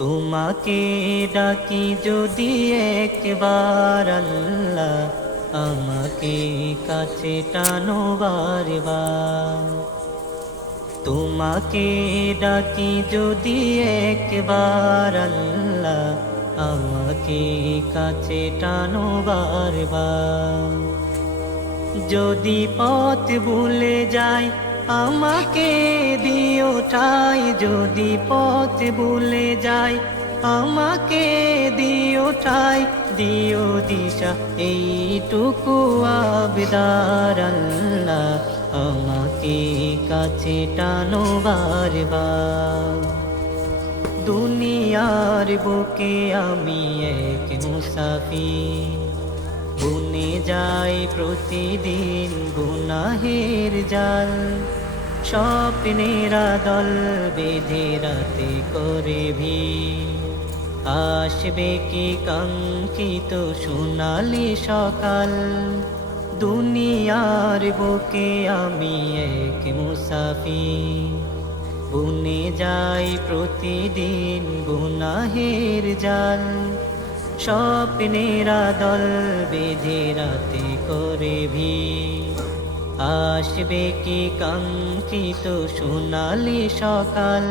তোমাকে ডাকি যদি একবার আল্লাহ, আমাকে কাছে টানো বারবার। তোমাকে ডাকি যদি একবার আল্লাহ, আমাকে কাছে টানো বারবার। যদি পথ ভুলে যাই আমাকে দিও ঠাই, যদি পথ ভুলে যাই আমাকে দিও ঠাই, দিও দিশা এইটুকু আবদার আল্লাহ, আমাকে কাছে টানো বারবার। দুনিয়ার বুকে আমি এক মুসাফির, বুনে যাই প্রতিদিন গুনাহের জাল। স্বপ্নেরা দল বেঁধে রাতে করে ভিড়, আসবে কি কাঙ্ক্ষিত সোনালি সকাল। দুনিয়ার বুকে আমি এক মুসাফির, বুনে যাই প্রতিদিন গুনাহের জাল। স্বপ্নেরা দল বেঁধে রাতে করে ভিড়, আসবে কি কাঙ্ক্ষিত সোনালি সকাল।